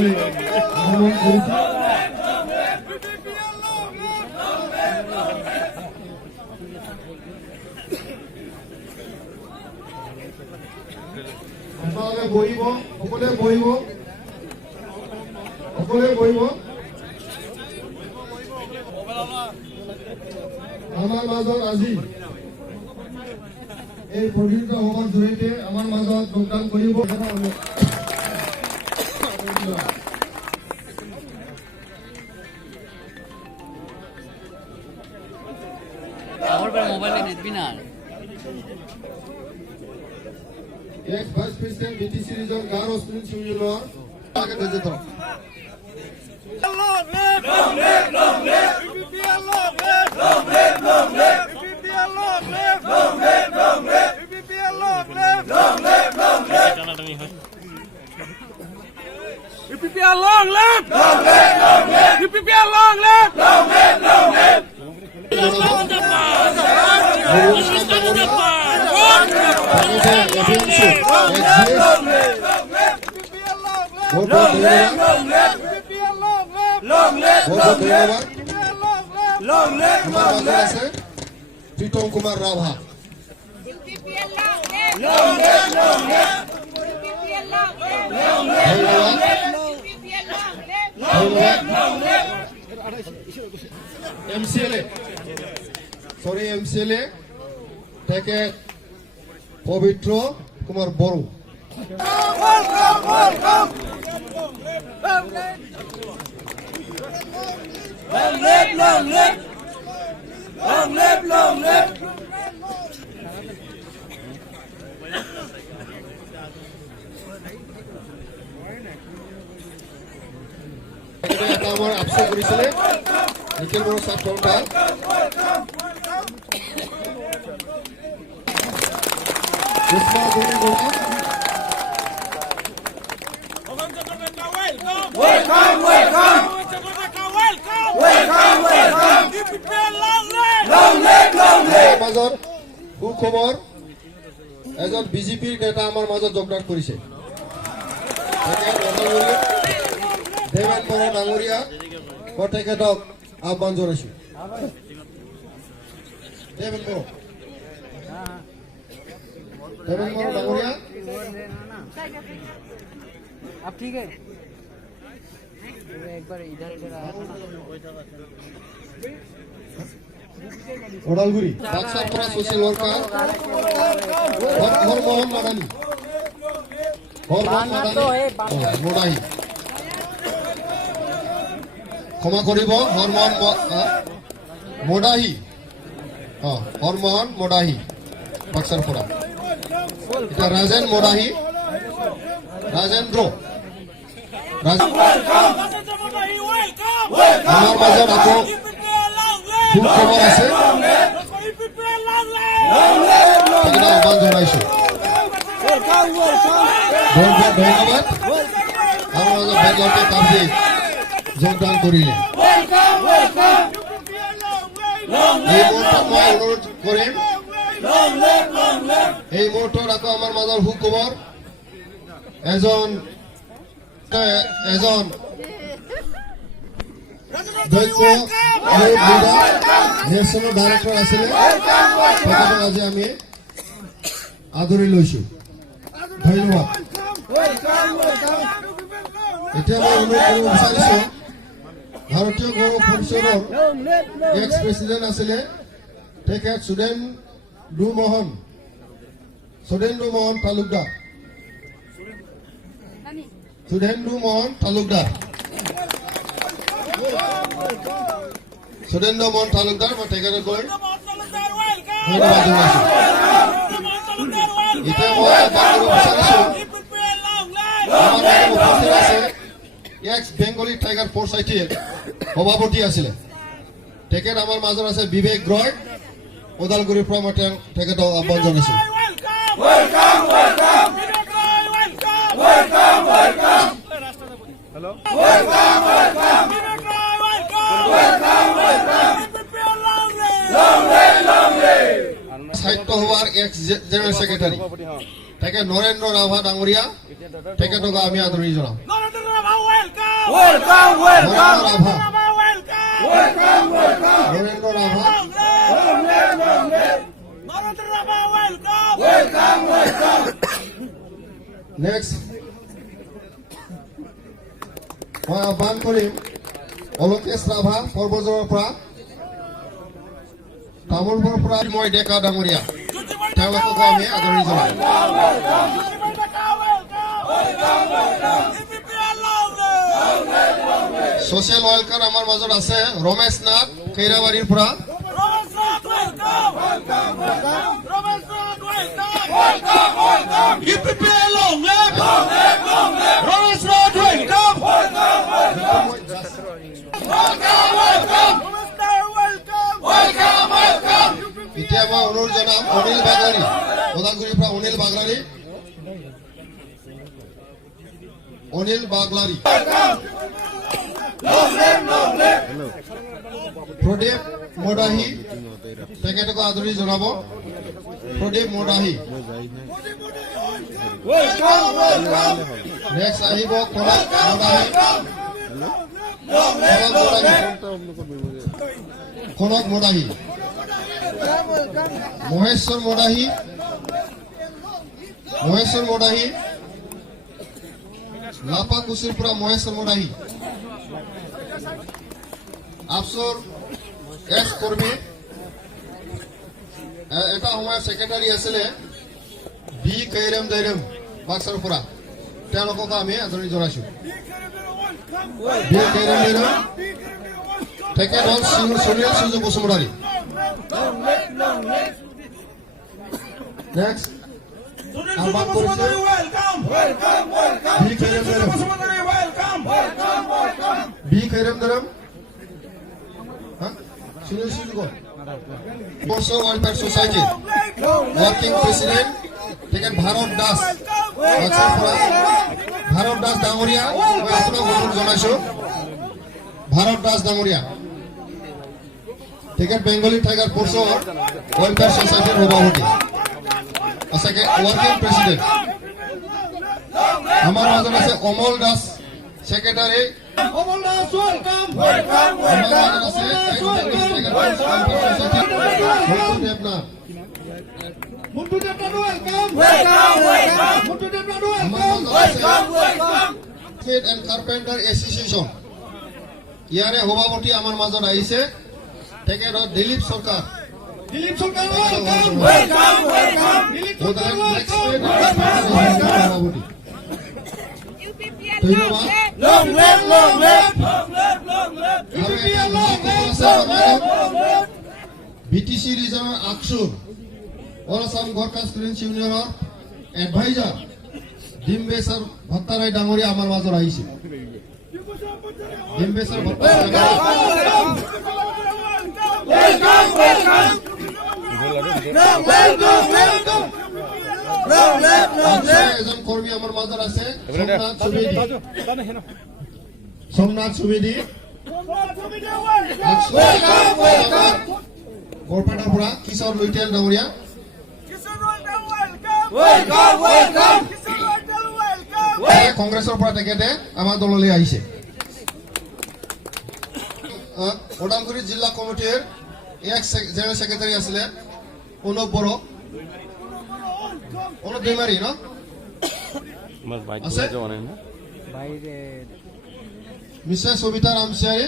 কৰিবলৈ আগমন কৰিছে। আপোনালোকে বহিব, সকলোৱে বহিব, সকলোৱে বহিব। আমাৰ মাজত আজি এই পবিত্ৰ সভাৰ জৰিয়তে আমাৰ মাজত যোগদান কৰিব ex-Vice President BTC Region Garo Spring Union akan digital. Long live! Long live! Long live! PPPL long live! Long live! Long live! PPPL long live! Long live! Long live! PPPL long live! Long live! Long live! PPPL long live! Long live! Long live! PPPL long live! Long live! Long live! Pritom Kumar Rabha. MCLA. Sorry, MCLA. Take it. Povitro Kumar Boru. Welcome, welcome. Long live, long live. Long live, long live. আমার আপসো করেছিলে নিখিল বড় সাত ঘন্টা Welcome, welcome. Welcome, welcome. Long live, long live. মাজত সুখবৰ এজন বিজেপিৰ নেতা আমাৰ মাজত যোগদান কৰিছে দেৱান বড়ো ডাঙৰীয়া তেখেতক আহ্বান জনাইছো দেৱান বড়ো ডাঙৰীয়া अब ठीक है एक बार इधर इधर ওদালগুৰি বাক্সাৰ পৰা সোশ্যাল ওয়ার্কার হৰমোহন মাদানী মোডাহী ক্ষমা কৰিব হৰমোহন মোডাহী হৰমোহন মোডাহী বাক্সাৰ পৰা এটা ৰাজেন মোডাহী রাজেন্দ্র আমার মাঝে মাত্র খুব খবর আছে আহ্বান জানাইছো ধন্যবাদ আমার মাঝে বেগমকে কাছে যোগদান করিলে এই মুহূর্তে মই অনুরোধ করিম এই মুহূর্তে রাখো আমার মাঝে সুখবর এজন দক্ষ নেশ্যনেল ডাইৰেক্টৰ আছিলে তেখেতক আজি আমি আদৰি লৈছো ধন্যবাদ এতিয়া মই অনুৰোধ কৰিব বিচাৰিছো ভাৰতীয় গৌৰৱ পৰিষদৰ এক্স প্ৰেচিডেণ্ট আছিলে তেখেত সুধেন্দু মোহন তালুকদাৰ সুধেন্দু মোহন তালুকদাৰ মই তেখেতক গৈ ধন্যবাদ জনাইছো এতিয়া মই আহ্বান কৰিব বিচাৰিছো আমাৰ উপস্থিত আছে এক্স বেংগলী টাইগাৰ ফ'ৰ ছ'চাইটিৰ সভাপতি আছিলে তেখেত আমাৰ মাজত আছে বিবেক ৰয় ওদালগুৰিৰ পৰা মই তেখেতক আহ্বান জনাইছো Welcome, welcome. Welcome, welcome. Hello. Welcome, welcome. Welcome, welcome. Long live, long live. সাহিত্য সভাৰ এক্স জেনেৰেল সেক্ৰেটাৰী তেখেত নৰেন্দ্ৰ ৰাভা ডাঙৰীয়া তেখেতক আমি আদৰণি জনাওঁ Welcome, welcome. Narendra Rabha Welcome, welcome. Next মই আহ্বান কৰিম অলকেশ ৰাভা পৰ্বজৰৰ পৰা তামোলপুৰৰ পৰা মই ডেকা ডাঙৰীয়া তেওঁলোককো আমি আদৰণি জনাম ছ'চিয়েল ৱেলকাৰ আমাৰ মাজত আছে ৰমেশ নাথ কৈৰাবাৰীৰ পৰা এতিয়া মই অনুৰোধ জনাম অনিল বাগলাৰী ওদালগুৰিৰ পৰা অনিল বাগলাৰী প্ৰদীপ মদাহী তেখেতকো আদৰণি জনাব প্ৰদীপ মদাহী নেক্সট আহিব কনক মদাহী মহেশ্বৰ মদাহী লাপা কুচিৰ পৰা মহেশ্বৰ মদাহী আফচৰ এক্স কৰ্মী এটা সময়ত ছেক্ৰেটাৰী আছিলে বি কৈৰম দৈৰম বাক্সাৰ পৰা তেওঁলোকক আমি আদৰণি জনাইছো বি কৈৰম দৈৰম তেখেত হ'ল সুনীল সূৰ্য বসুমতাৰী নেক্সট আহ্বান কৰিছে বি কৈৰম দৈৰম সুনীল সূৰ্য পৰ্চ ৱেলফেয়াৰ ছ'চাইটি ৱৰ্কিং প্ৰেচিডেণ্ট তেখেত ভাৰত দাস বাক্সাৰ পৰা ভাৰত দাস ডাঙৰীয়া মই আপোনাক অনুৰোধ জনাইছো ভাৰত দাস ডাঙৰীয়া তেখেত বেংগলী টাইগাৰ ফ'ৰ্চৰ ৱেলফেয়াৰ ছ'চাইটিৰ সভাপতি সঁচাকে ৱৰ্কিং প্ৰেচিডেণ্ট আমাৰ মাজত আছে অমল দাস ছেক্ৰেটাৰী Welcome, আমাৰ মাজত আছে Bengali tiger force welfare society Debnath আমাৰ মাজত আছে ফিট এণ্ড কাৰ্পেণ্টাৰ এছ'চিয়েশ্যন ইয়াৰে সভাপতি আমাৰ মাজত আহিছে তেখেত দিলীপ সৰকাৰ সভাপতি বিটিচি ৰিজনৰ আকচুৰ অল আসাম গৰ্কা ষ্টুডেণ্টছ ইউনিয়নৰ এডভাইজাৰ ডিম্বেশ্বৰ ভট্টাৰাই ডাঙৰীয়া আমাৰ মাজত আহিছে ডিম্বেশ্বৰ ভট্টাৰাই এজন কৰ্মী আমাৰ মাজত আছে সোমনাথ সুবেদী বৰপেটাৰ পৰা কিশোৰ লৈটেল ডাঙৰীয়া কংগ্ৰেছৰ পৰা তেখেতে আমাৰ দললৈ আহিছে ওদালগুৰি জিলা কমিটিৰ এক্স জেনেৰেল ছেক্ৰেটাৰী আছিলে অনুপ বড়ো অনুপ বেমাৰী ন আছে মিছেছ সবিতা ৰামচিয়াৰী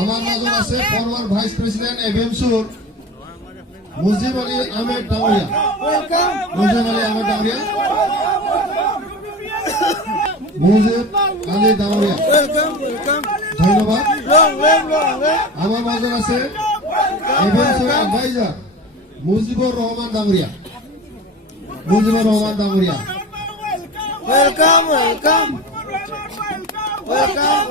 আমার মাজত আছে ফরমার ভাইস প্রেসিডেন্ট এভএমসুর মুজিব আলী আহমেদ ডাঙরিয়া ধন্যবাদ আমার মাজত আছে এভএমসুর অ্যাডভাইজার মুজিবুর রহমান ডাঙরিয়া welcome.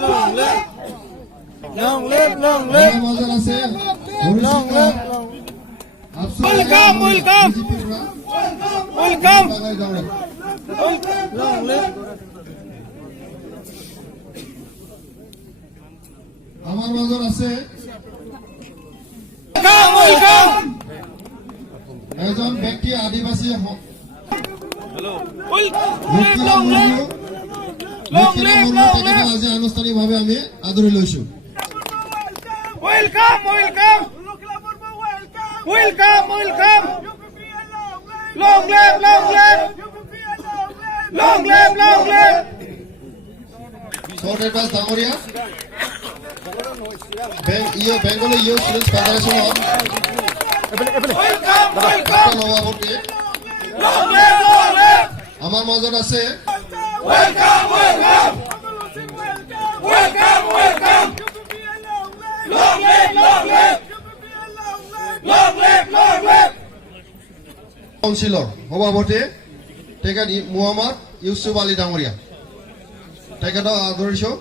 Long live. long live, long আমাৰ live, মাজত আছে long live, long Welcome, welcome. Welcome. long live. আমাৰ মাজত আছে Welcome. এজন ব্যক্তি আদিবাসী Long live. Long live, long live. আজি আনুষ্ঠানিকভাৱে আমি আদৰি লৈছো Welcome, welcome. Welcome, welcome. Long live, long live. Long live, long live. চৰ্টেট দাস ডাঙৰীয়া বেংগলী ইউ ষ্টুডেণ্টছ ফেডাৰেশ্যনৰ Welcome, welcome. সভাপতি Long live, long live. আমাৰ মাজত আছে Welcome, welcome. Welcome, welcome. Long live, long live. Long live, long live. কাউন্সিলৰ সভাপতি তেখেত মোহাম্মদ ইউছুফ আলী ডাঙৰীয়া তেখেতক আদৰিছোঁ